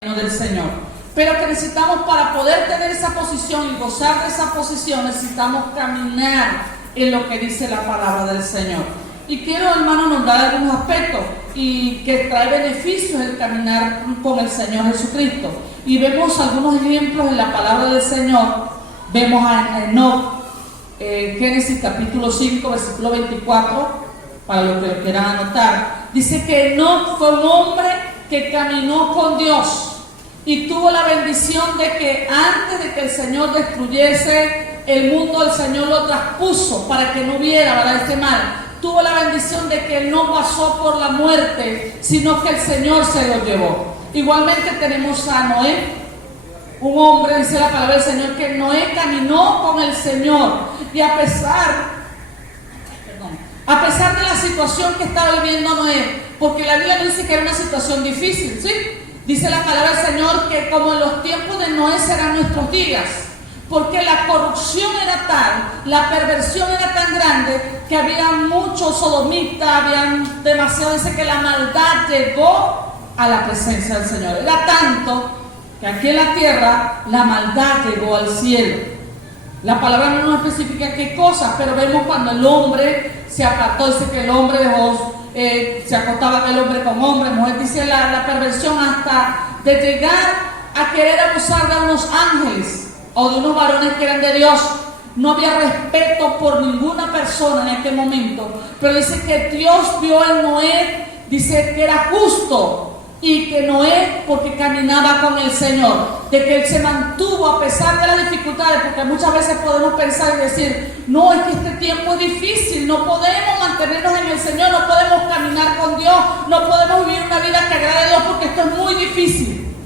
del Señor, pero que necesitamos, para poder tener esa posición y gozar de esa posición, necesitamos caminar en lo que dice la palabra del Señor. Y quiero, hermano, nos dar algunos aspectos y que trae beneficios el caminar con el Señor Jesucristo. Y vemos algunos ejemplos en la palabra del Señor. Vemos a Enoc, Génesis capítulo 5, versículo 24, para los que lo quieran anotar. Dice que Enoc fue un hombre que caminó con Dios y tuvo la bendición de que antes de que el Señor destruyese el mundo, el Señor lo traspuso para que no hubiera, ¿verdad?, este mal. Tuvo la bendición de que él no pasó por la muerte, sino que el Señor se lo llevó. Igualmente tenemos a Noé, un hombre, dice la palabra del Señor, que Noé caminó con el Señor, y a pesar de la situación que estaba viviendo Noé, porque la Biblia no dice que era una situación difícil, ¿sí? Dice la palabra del Señor que como en los tiempos de Noé serán nuestros días, porque la corrupción era tal, la perversión era tan grande, que había muchos sodomitas, habían demasiado, dice que la maldad llegó a la presencia del Señor. Era tanto que aquí en la tierra la maldad llegó al cielo. La palabra no nos especifica qué cosas, pero vemos cuando el hombre se apartó, dice que el hombre dejó, se acostaba el hombre con hombre, mujer, dice la perversión hasta de llegar a querer abusar de unos ángeles o de unos varones que eran de Dios. No había respeto por ninguna persona en aquel momento, pero dice que Dios vio en Noé, dice que era justo, y que Noé, porque caminaba con el Señor, de que él se mantuvo a pesar de las dificultades, porque muchas veces podemos pensar y decir, no, es que este tiempo es difícil, no podemos mantenernos en el Señor, no podemos caminar con Dios, no podemos vivir una vida que agrade a Dios porque esto es muy difícil.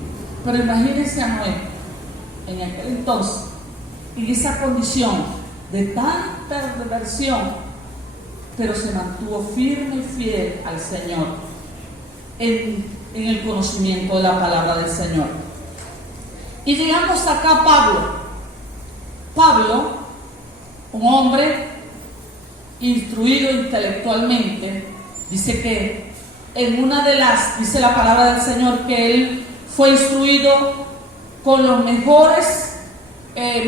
Pero imagínense a Noé en aquel entonces, en esa condición de tan perversión, pero se mantuvo firme y fiel al Señor en el conocimiento de la palabra del Señor. Y llegamos acá a Pablo, un hombre instruido intelectualmente, dice que en una de las, dice la palabra del Señor, que él fue instruido con los mejores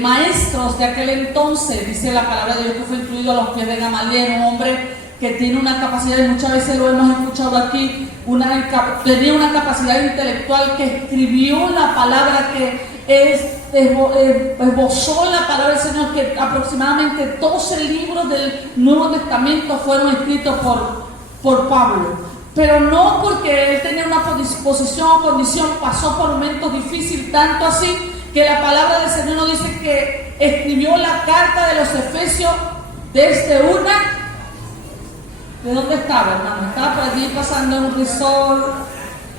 maestros de aquel entonces. Dice la palabra de Dios que fue instruido a los pies de Gamaliel, un hombre que tiene una capacidad, y muchas veces lo hemos escuchado aquí, tenía una capacidad intelectual, que escribió la palabra, que esbozó la palabra del Señor, que aproximadamente 12 libros del Nuevo Testamento fueron escritos por Pablo. Pero no porque él tenía una posición o condición, pasó por momentos difíciles, tanto así que la palabra del Señor nos dice que escribió la carta de los Efesios desde una... ¿De dónde estaba, hermano? Estaba por allí pasando en un resort,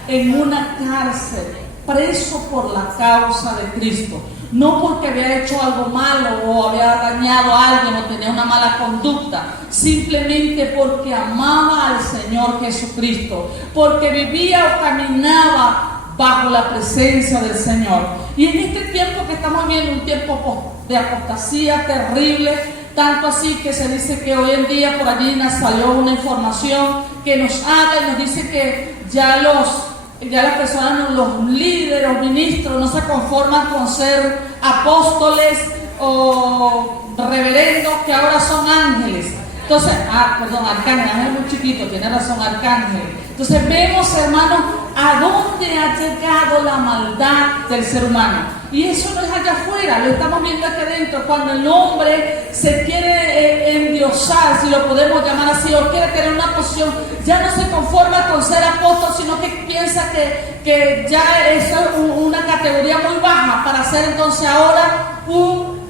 en una cárcel, preso por la causa de Cristo. No porque había hecho algo malo o había dañado a alguien o tenía una mala conducta, simplemente porque amaba al Señor Jesucristo, porque vivía o caminaba bajo la presencia del Señor. Y en este tiempo que estamos viviendo, un tiempo de apostasía terrible, tanto así que se dice que hoy en día por allí nos salió una información que nos habla y nos dice que ya las personas, los líderes, los ministros, no se conforman con ser apóstoles o reverendos, que ahora son ángeles. Entonces, arcángeles, es muy chiquito, tiene razón, arcángeles. Entonces vemos, hermanos, a dónde ha llegado la maldad del ser humano. Y eso no es allá afuera, lo estamos viendo aquí adentro. Cuando el hombre se quiere endiosar, si lo podemos llamar así, o quiere tener una posición, ya no se conforma con ser apóstol, sino que piensa que ya es una categoría muy baja para ser entonces ahora un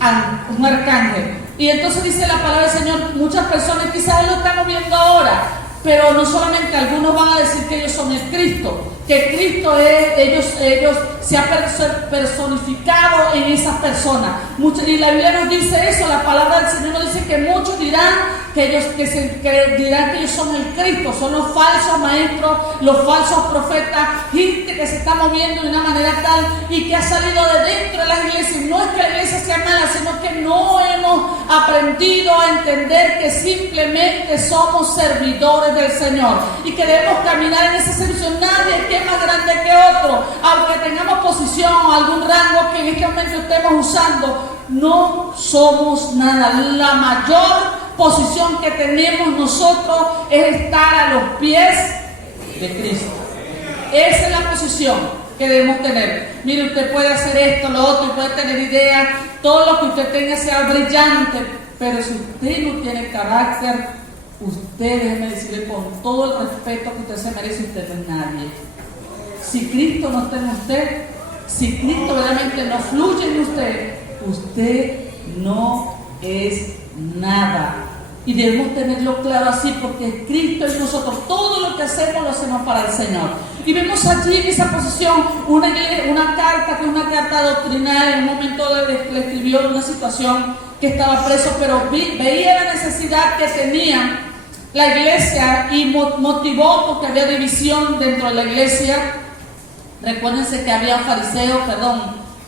arcángel. Y entonces dice la palabra del Señor, muchas personas quizás lo estamos viendo ahora, pero no solamente, algunos van a decir que ellos son el Cristo, que Cristo es, ellos se ha personificado en esas personas. Y la Biblia nos dice eso, la palabra del Señor nos dice que muchos dirán dirán que ellos son el Cristo, son los falsos maestros, los falsos profetas, gente que se está moviendo de una manera tal y que ha salido de dentro de las iglesias. No es que la iglesia sea mala, sino que no hemos aprendido a entender que simplemente somos servidores del Señor y que debemos caminar en ese servicio. Nadie es más grande que otro, aunque tengamos posición o algún rango que en este momento estemos usando, no somos nada. La mayor posición que tenemos nosotros es estar a los pies de Cristo. Esa es la posición que debemos tener. Mire, usted puede hacer esto, lo otro, y puede tener ideas, todo lo que usted tenga sea brillante, pero si usted no tiene carácter, usted, déjeme decirle con todo el respeto que usted se merece, usted no es nadie. Si Cristo no está en usted, si Cristo realmente no fluye en usted, usted no es nada. Y debemos tenerlo claro así, porque Cristo es nosotros. Todo lo que hacemos lo hacemos para el Señor. Y vemos allí en esa posición una carta, que es una carta doctrinal. En un momento le escribió en una situación que estaba preso, pero veía la necesidad que tenía la iglesia y motivó, porque había división dentro de la iglesia. Recuérdense que había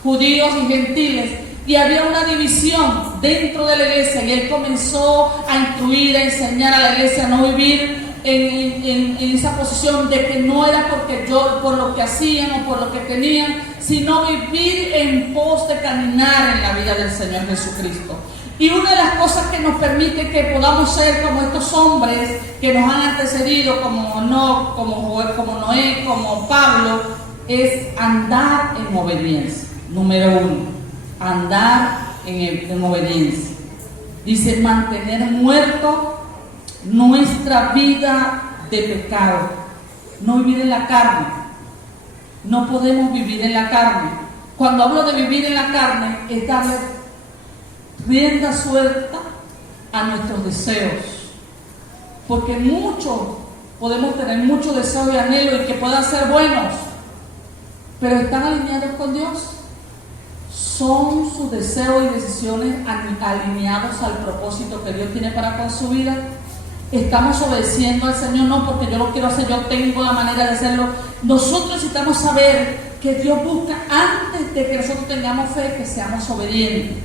judíos y gentiles, y había una división dentro de la iglesia, y él comenzó a instruir, a enseñar a la iglesia a no vivir en esa posición de que no era por lo que hacían o por lo que tenían, sino vivir en pos de caminar en la vida del Señor Jesucristo. Y una de las cosas que nos permite que podamos ser como estos hombres que nos han antecedido, como Noé, como Pablo, es andar en obediencia. Número 1, andar en obediencia. Dice, mantener muerto nuestra vida de pecado. No vivir en la carne. No podemos vivir en la carne. Cuando hablo de vivir en la carne, es darle rienda suelta a nuestros deseos. Porque podemos tener muchos deseos y anhelos y que puedan ser buenos, pero ¿están alineados con Dios? ¿Son sus deseos y decisiones alineados al propósito que Dios tiene para con su vida? ¿Estamos obedeciendo al Señor? No porque yo lo quiero hacer, yo tengo la manera de hacerlo. Nosotros necesitamos saber que Dios busca, antes de que nosotros tengamos fe, que seamos obedientes.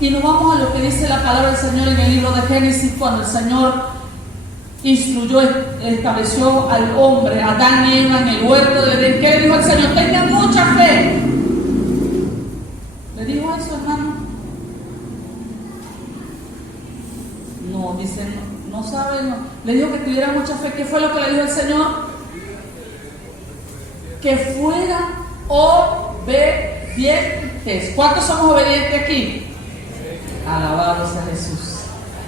Y nos vamos a lo que dice la palabra del Señor en el libro de Génesis, cuando el Señor estableció al hombre, a Adán y Eva, en el huerto de Edén. ¿Qué le dijo el Señor? Tengan mucha fe. ¿Le dijo eso, hermano? No, dice, no sabe, no. Le dijo que tuviera mucha fe. ¿Qué fue lo que le dijo el Señor? Que fueran obedientes. ¿Cuántos somos obedientes aquí? Alabado sea Jesús.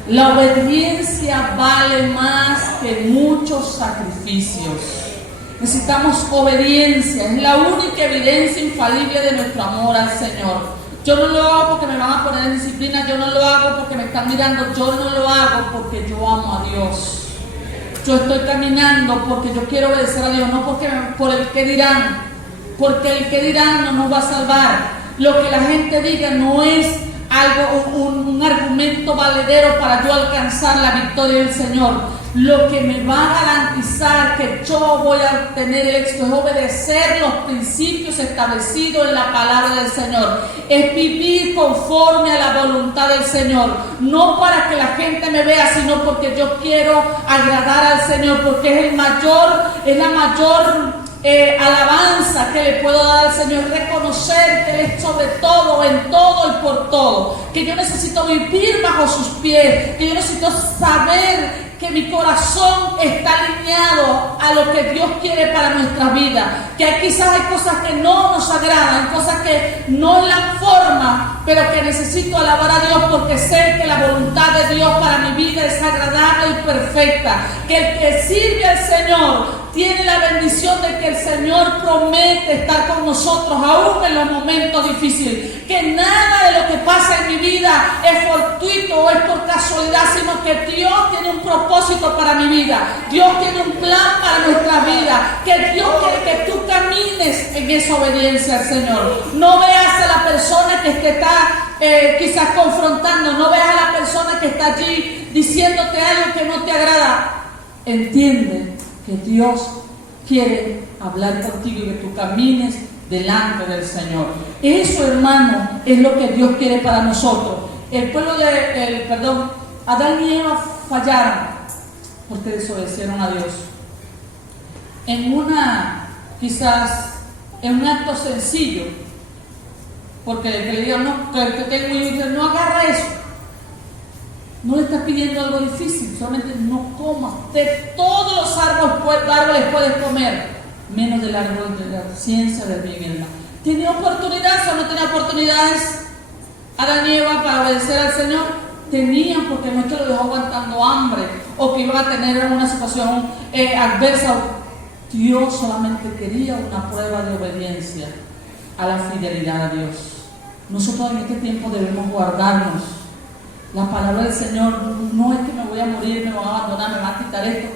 La obediencia vale más que muchos sacrificios. Necesitamos obediencia. Es la única evidencia infalible de nuestro amor al Señor. Yo no lo hago porque me van a poner en disciplina. Yo no lo hago porque me están mirando. Yo no lo hago porque yo amo a Dios. Yo estoy caminando porque yo quiero obedecer a Dios, no por el que dirán. Porque el que dirán no nos va a salvar. Lo que la gente diga no es un argumento valedero para yo alcanzar la victoria del Señor. Lo que me va a garantizar que yo voy a tener el éxito es obedecer los principios establecidos en la palabra del Señor. Es vivir conforme a la voluntad del Señor. No para que la gente me vea, sino porque yo quiero agradar al Señor, porque es la mayor alabanza que le puedo dar al Señor, reconocer que Él es sobre todo, en todo y por todo, que yo necesito vivir bajo sus pies, que yo necesito saber que mi corazón está alineado a lo que Dios quiere para nuestra vida, que quizás hay cosas que no nos agradan, cosas que no es la forma, pero que necesito alabar a Dios porque sé que la voluntad de Dios para mi vida es agradable y perfecta, que el que sirve al Señor tiene la bendición de que el Señor promete estar con nosotros aún en los momentos difíciles, que nada de lo que pasa en mi vida es fortuito o es por casualidad, sino que Dios tiene un propósito para mi vida, Dios tiene un plan para nuestra vida, que Dios quiere que tú camines en esa obediencia al Señor. No veas a la persona que te está quizás confrontando, no veas a la persona que está allí diciéndote algo que no te agrada. Entiende que Dios quiere hablar contigo y que tú camines delante del Señor. Eso, hermano, es lo que Dios quiere para nosotros. Adán y Eva fallaron porque desobedecieron a Dios. En una quizás es un acto sencillo. Porque que le digan, no, que tengo hijos, no agarra eso. No le estás pidiendo algo difícil, solamente no comas. De todos los árboles puedes comer, menos del árbol de la ciencia del bien y el mal. ¿Tiene oportunidades o no tiene oportunidades Adán y Eva para obedecer al Señor? Tenían, porque no es que lo dejó aguantando hambre o que iban a tener una situación adversa. Dios solamente quería una prueba de obediencia a la fidelidad a Dios. Nosotros en este tiempo debemos guardarnos. La palabra del Señor no es que me voy a morir, me van a abandonar, me van a quitar esto.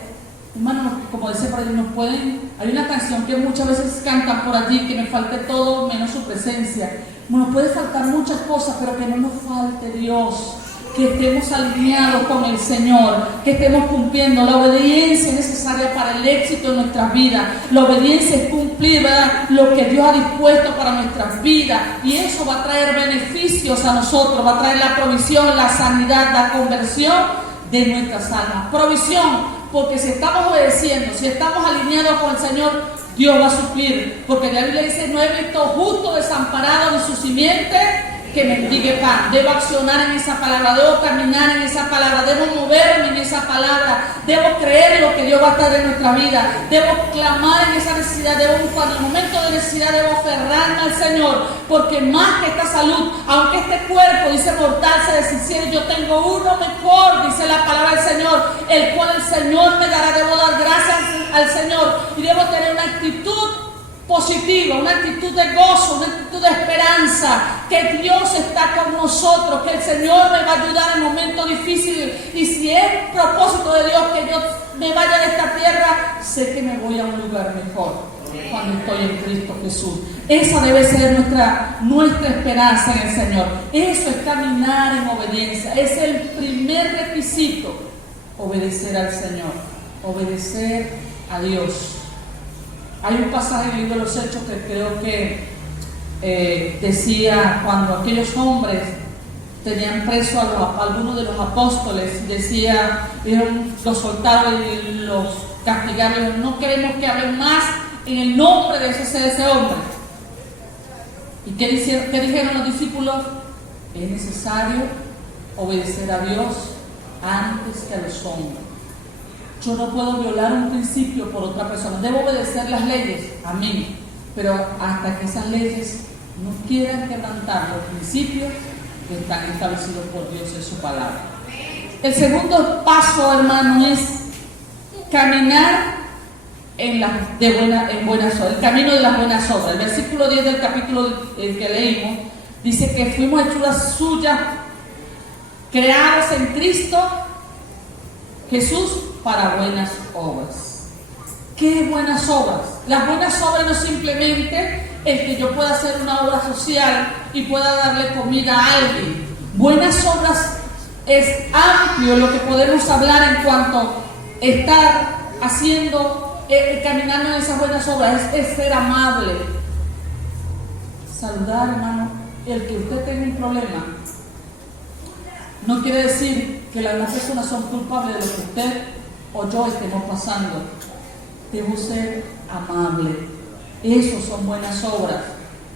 Hermanos, como dice por ahí, hay una canción que muchas veces cantan por allí, que me falte todo menos su presencia. Nos puede faltar muchas cosas, pero que no nos falte Dios. Que estemos alineados con el Señor, que estemos cumpliendo. La obediencia es necesaria para el éxito de nuestras vidas. La obediencia es cumplir, ¿verdad?, lo que Dios ha dispuesto para nuestras vidas, y eso va a traer beneficios a nosotros, va a traer la provisión, la sanidad, la conversión de nuestras almas. Provisión, porque si estamos obedeciendo, si estamos alineados con el Señor, Dios va a suplir, porque la Biblia dice: no he visto justo desamparado ni su simiente que mendigue pan. Debo accionar en esa palabra, debo caminar en esa palabra, debo moverme en esa palabra, debo creer lo que Dios va a estar en nuestra vida, debo clamar en esa necesidad, debo buscar en el momento de necesidad, debo aferrarme al Señor, porque más que esta salud, aunque este cuerpo, dice, mortal se deshiciere, yo tengo uno mejor, dice la palabra del Señor, el cual el Señor me dará. Debo dar gracias al Señor y debo tener una actitud positiva, una actitud de gozo, una actitud de esperanza, que Dios está con nosotros, que el Señor me va a ayudar en momentos difíciles, y si es propósito de Dios que yo me vaya de esta tierra, sé que me voy a un lugar mejor cuando estoy en Cristo Jesús. Esa debe ser nuestra esperanza en el Señor. Eso es caminar en obediencia, es el primer requisito: obedecer al Señor, obedecer a Dios. Hay un pasaje en el libro de los Hechos que creo que decía, cuando aquellos hombres tenían preso a algunos de los apóstoles, decía, los soltaron y los castigaron: no queremos que hablen más en el nombre de ese hombre. ¿Y qué dijeron los discípulos? Es necesario obedecer a Dios antes que a los hombres. Yo no puedo violar un principio por otra persona. Debo obedecer las leyes, amén, pero hasta que esas leyes no quieran quebrantar los principios que están establecidos por Dios en su palabra. El segundo paso, hermano, es caminar en buenas obras, el camino de las buenas obras. El versículo 10 del capítulo que leímos dice que fuimos hechuras suyas, creados en Cristo Jesús para buenas obras. ¿Qué buenas obras? Las buenas obras no simplemente es que yo pueda hacer una obra social y pueda darle comida a alguien. Buenas obras es amplio lo que podemos hablar en cuanto a estar haciendo, caminando en esas buenas obras. Es ser amable, saludar, hermano. El que usted tenga un problema no quiere decir que las demás personas son culpables de lo que usted o yo estemos pasando. Debo ser amable. Eso son buenas obras.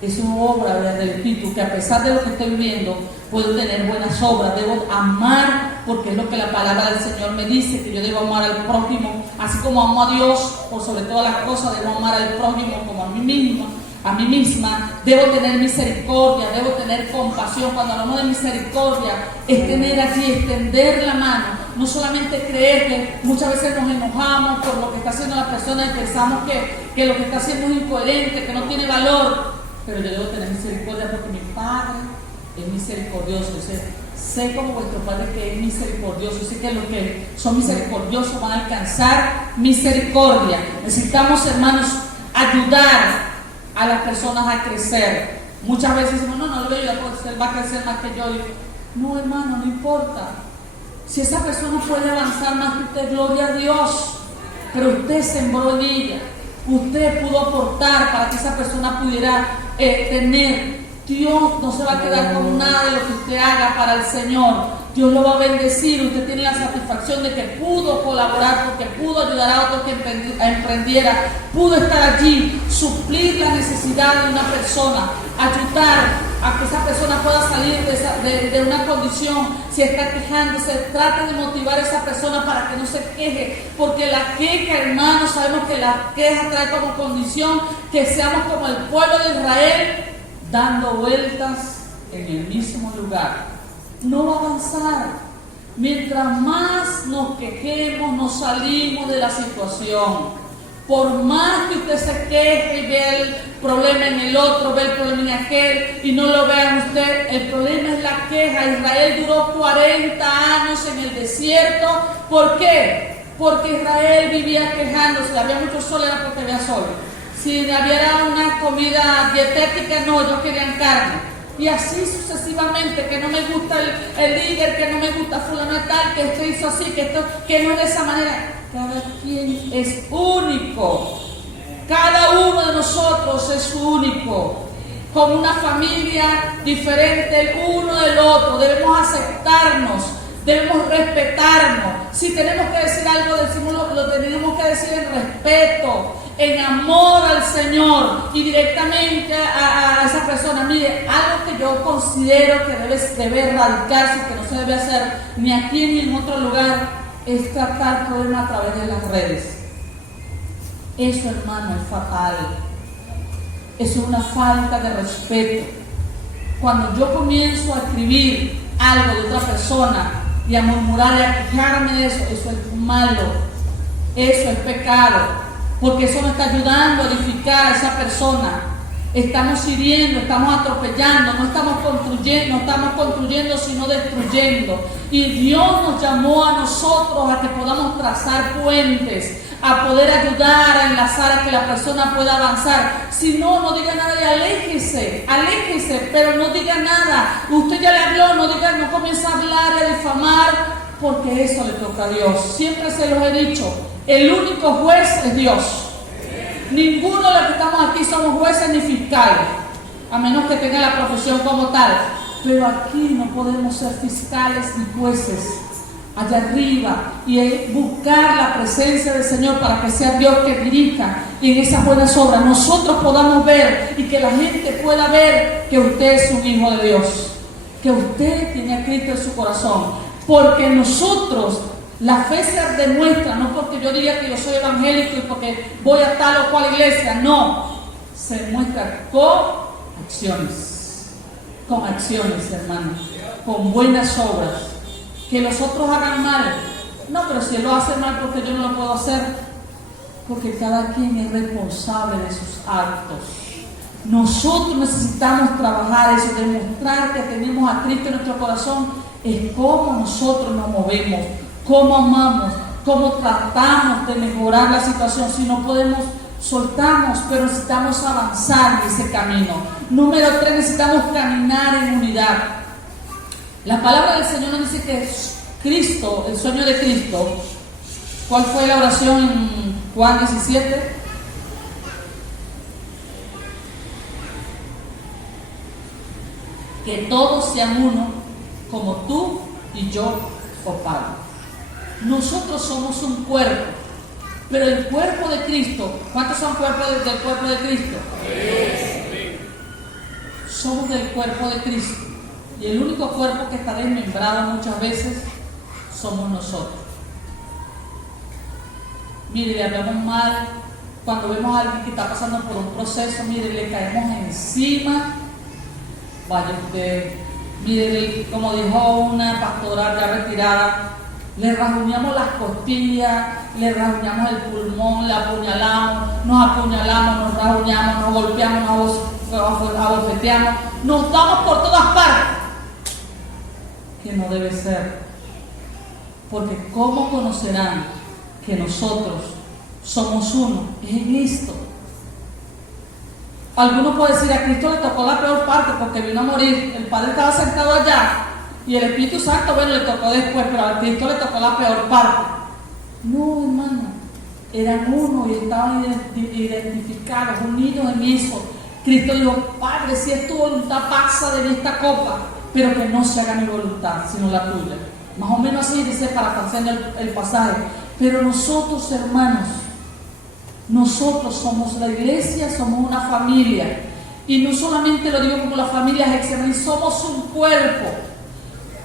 Es una obra del Espíritu, que a pesar de lo que estoy viviendo, puedo tener buenas obras. Debo amar, porque es lo que la palabra del Señor me dice, que yo debo amar al prójimo, así como amo a Dios, por sobre todas las cosas, debo amar al prójimo como a mí mismo. A mí misma. Debo tener misericordia, debo tener compasión. Cuando hablamos de misericordia, es tener allí, extender la mano, no solamente creer que muchas veces nos enojamos por lo que está haciendo la persona y pensamos que lo que está haciendo es incoherente, que no tiene valor, pero yo debo tener misericordia porque mi Padre es misericordioso. Sé como vuestro Padre que es misericordioso. Sé que los que son misericordiosos van a alcanzar misericordia. Necesitamos, hermanos, ayudar a las personas a crecer. Muchas veces decimos, no lo voy a ayudar porque él va a crecer más que yo. No, hermano, no importa. Si esa persona puede avanzar más que usted, gloria a Dios. Pero usted sembró en ella. Usted pudo aportar para que esa persona pudiera tener. Dios no se va a quedar con nada de lo que usted haga para el Señor. Dios lo va a bendecir. Usted tiene la satisfacción de que pudo colaborar, porque pudo ayudar a otro que emprendiera, pudo estar allí, suplir la necesidad de una persona, ayudar a que esa persona pueda salir de una condición. Si está quejándose, trate de motivar a esa persona para que no se queje, porque la queja, hermanos, sabemos que la queja trae como condición que seamos como el pueblo de Israel, dando vueltas en el mismo lugar. No va a avanzar. Mientras más nos quejemos, nos salimos de la situación. Por más que usted se queje y vea el problema en el otro, ve el problema en aquel y no lo vea en usted, el problema es la queja. Israel duró 40 años en el desierto. ¿Por qué? Porque Israel vivía quejándose. Había mucho sol, era porque había sol. Si había una comida dietética, no, ellos querían carne. Y así sucesivamente, que no me gusta el líder, que no me gusta fulano tal, que esto hizo así, que no es de esa manera. Cada quien es único. Cada uno de nosotros es único. Como una familia diferente el uno del otro. Debemos aceptarnos, debemos respetarnos. Si tenemos que decir algo, lo tenemos que decir en respeto, en amor al Señor y directamente a esa persona. Mire, algo que yo considero que debe erradicarse, que no se debe hacer ni aquí ni en otro lugar, es tratar problemas a través de las redes. Eso, hermano, es fatal. Eso es una falta de respeto. Cuando yo comienzo a escribir algo de otra persona y a murmurar y a quejarme de eso, eso es malo, eso es pecado, porque eso no está ayudando a edificar a esa persona. Estamos hiriendo, estamos atropellando, no estamos construyendo sino destruyendo. Y Dios nos llamó a nosotros a que podamos trazar puentes, a poder ayudar, a enlazar, a que la persona pueda avanzar. Si no, no diga nada y aléjese, pero no diga nada. Usted ya le habló, no comience a hablar, a difamar, porque eso le toca a Dios. Siempre se los he dicho, el único juez es Dios. Ninguno de los que estamos aquí somos jueces ni fiscales, a menos que tengan la profesión como tal. Pero aquí no podemos ser fiscales ni jueces. Allá arriba, y es buscar la presencia del Señor para que sea Dios que dirija, y en esas buenas obras nosotros podamos ver y que la gente pueda ver que usted es un hijo de Dios, que usted tiene a Cristo en su corazón. Porque nosotros, la fe se demuestra, no porque yo diga que yo soy evangélico y porque voy a tal o cual iglesia, no, se demuestra con acciones, hermanos, con buenas obras. Que los otros hagan mal, no, pero si él lo hace mal, porque yo no lo puedo hacer, porque cada quien es responsable de sus actos. Nosotros necesitamos trabajar eso, demostrar que tenemos a Cristo en nuestro corazón, es cómo nosotros nos movemos, cómo amamos, cómo tratamos de mejorar la situación. Si no podemos, soltamos, pero necesitamos avanzar en ese camino. Número 3, necesitamos caminar en unidad. La palabra del Señor nos dice que Cristo, el sueño de Cristo, ¿cuál fue la oración en Juan 17? Que todos sean uno, como tú y yo, oh Padre. Nosotros somos un cuerpo, pero el cuerpo de Cristo, ¿cuántos son cuerpos del cuerpo de Cristo? Somos del cuerpo de Cristo. Y el único cuerpo que está desmembrado muchas veces somos nosotros. Mire, le hablamos mal. Cuando vemos a alguien que está pasando por un proceso, mire, le caemos encima. Vaya usted. Mire, como dijo una pastora ya retirada, le rasguñamos las costillas, le rasguñamos el pulmón, le apuñalamos, nos rasguñamos, nos golpeamos, nos abofeteamos, nos damos por todas partes. Que no debe ser, porque ¿cómo conocerán que nosotros somos uno? Es en Cristo. Algunos pueden decir, a Cristo le tocó la peor parte porque vino a morir, el Padre estaba sentado allá y el Espíritu Santo, bueno, le tocó después, pero a Cristo le tocó la peor parte. No, hermano, eran uno y estaban identificados, unidos en eso. Cristo dijo, Padre, si es tu voluntad, pasa de mí esta copa, pero que no se haga mi voluntad, sino la tuya. Más o menos así dice, parafraseando el pasaje. Pero nosotros, hermanos, nosotros somos la iglesia, somos una familia. Y no solamente lo digo como la familia Getsemaní, somos un cuerpo.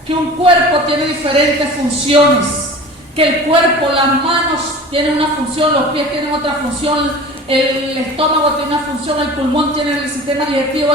Que un cuerpo tiene diferentes funciones. Que el cuerpo, las manos tienen una función, los pies tienen otra función, el estómago tiene una función, el pulmón tiene el sistema digestivo,